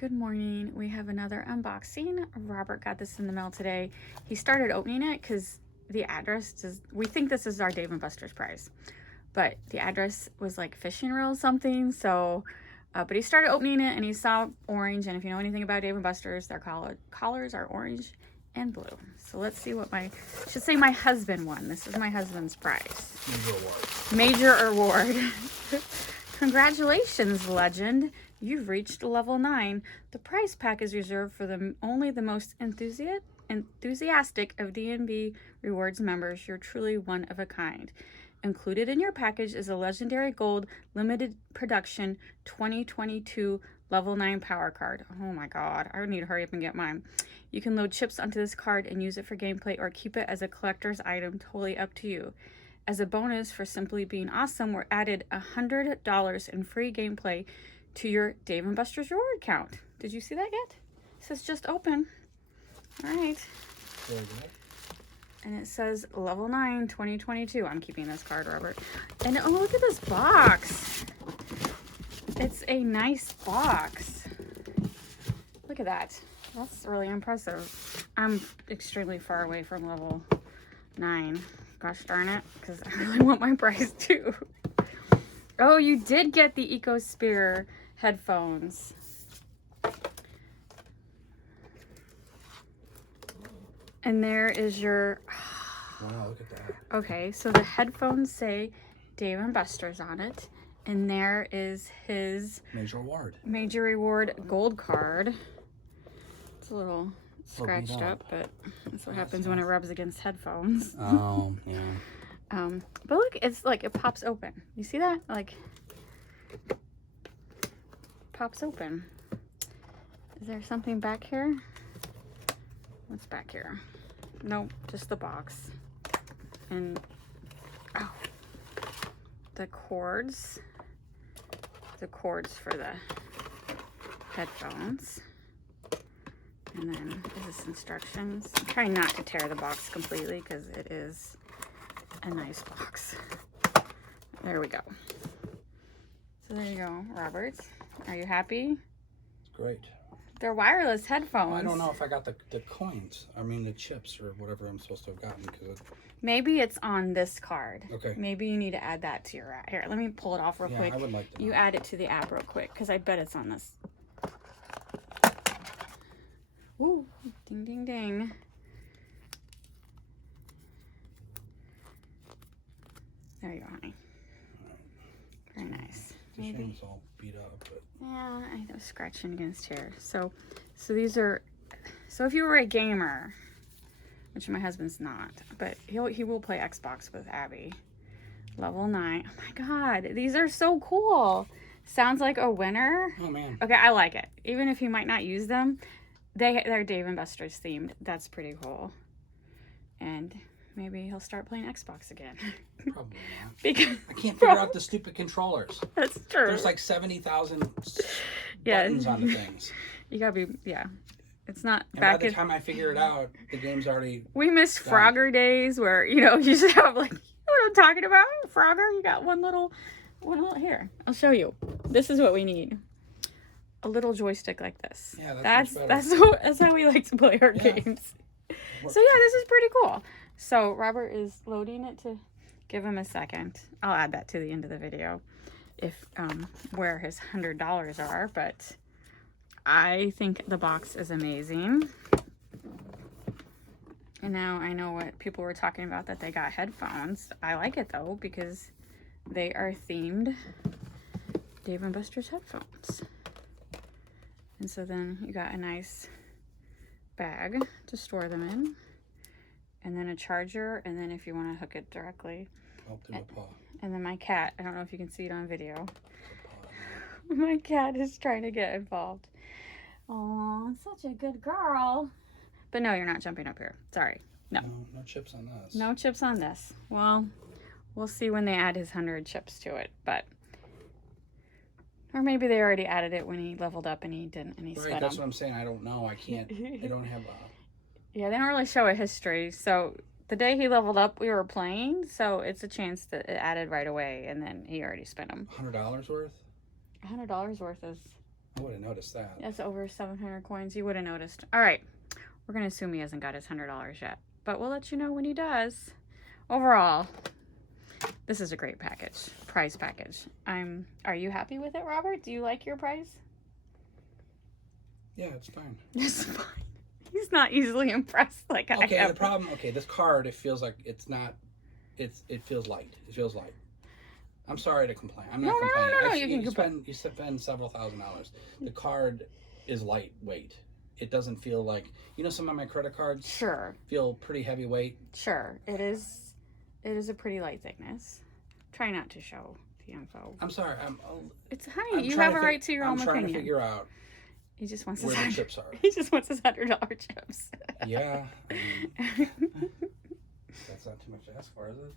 Good morning. We have another unboxing. Robert got this in the mail today. He started opening it because the address we think this is our Dave & Buster's prize, but the address was like fishing reel something. So, but he started opening it and he saw orange. And if you know anything about Dave & Buster's, their collars are orange and blue. So let's see what my husband won. This is my husband's prize. Major award. Congratulations, legend. You've reached level 9. The prize pack is reserved for only the most enthusiastic of D&B Rewards members. You're truly one of a kind. Included in your package is a legendary gold limited production 2022 level 9 power card. Oh my god, I need to hurry up and get mine. You can load chips onto this card and use it for gameplay or keep it as a collector's item, totally up to you. As a bonus for simply being awesome, we're added $100 in free gameplay to your Dave & Buster's reward account. Did you see that yet? It says just open. All right. Very good. And it says level 9 2022. I'm keeping this card, Robert. And oh, look at this box. It's a nice box. Look at that. That's really impressive. I'm extremely far away from level 9. Gosh darn it, because I really want my prize too. Oh, you did get the EcoSphere headphones. And there is your... Wow, look at that. Okay, so the headphones say Dave & Buster's on it. And there is his... Major reward gold card. It's a little scratched up, but that's what happens when it rubs against headphones. Oh, yeah. But look, it's like it pops open. You see that? Like, pops open. Is there something back here? What's back here? Nope, just the box. And oh, the cords. The cords for the headphones. And then is this instructions. I'm trying not to tear the box completely because it is a nice box. There we go. So there you go, Robert. Are you happy? It's great. They're wireless headphones. Well, I don't know if I got the coins. I mean the chips or whatever I'm supposed to have gotten. Maybe it's on this card. Okay. Maybe you need to add that to your app. Here, let me pull it off real quick. I would like to know. You add it to the app real quick because I bet it's on this. Ooh, ding, ding, ding. There you go, honey. Very nice. The shame's all beat up, but yeah, I was scratching against here. So these are. So if you were a gamer, which my husband's not, but he will play Xbox with Abby. Level 9. Oh my god, these are so cool. Sounds like a winner. Oh man. Okay, I like it. Even if he might not use them, they're Dave & Buster's themed. That's pretty cool. And maybe he'll start playing Xbox again. Probably not. Because I can't figure out the stupid controllers. That's true. There's like 70,000 buttons on the things. You gotta be, yeah. It's not And back by the time I figure it out, the game's already... We miss Frogger days where, you know, you just have like, you know what I'm talking about? Frogger, you got one little, here. I'll show you. This is what we need. A little joystick like this. Yeah, that's how we like to play our games. So yeah, this is pretty cool. So Robert is loading it to give him a second. I'll add that to the end of the video if where his $100 are, but I think the box is amazing. And now I know what people were talking about, that they got headphones. I like it though because they are themed Dave & Buster's headphones. And so then you got a nice bag to store them in. And then a charger. And then if you want to hook it directly. I'll do a paw. And then my cat. I don't know if you can see it on video. My cat is trying to get involved. Oh, such a good girl. But no, you're not jumping up here. Sorry. No. No chips on this. No chips on this. Well, we'll see when they add his 100 chips to it. But... Or maybe they already added it when he leveled up and he didn't, and he spent them. Right, that's what I'm saying. I don't know. I can't. I don't have a... Yeah, they don't really show a history. So the day he leveled up, we were playing. So it's a chance that it added right away, and then he already spent them. $100 worth? $100 worth is I would have noticed that. That's over 700 coins. You would have noticed. All right. We're going to assume he hasn't got his $100 yet, but we'll let you know when he does. Overall, this is a great package. Prize package. Are you happy with it, Robert? Do you like your prize? Yeah, it's fine. It's fine. He's not easily impressed like I am. Okay, the problem. Okay, this card. It feels like it's not. It feels light. It feels light. I'm sorry to complain. I'm not complaining. No, Actually, you can complain. You spend several $1,000s. The card is lightweight. It doesn't feel like, you know, some of my credit cards Sure. feel pretty heavyweight. Sure. It is a pretty light thickness. Try not to show the info. I'm sorry. It's honey. I'm You trying have to a right to your own I'm trying opinion. to figure out He just wants where his the chips are. He just wants his $100 chips. Yeah. I mean, that's not too much to ask for, is it?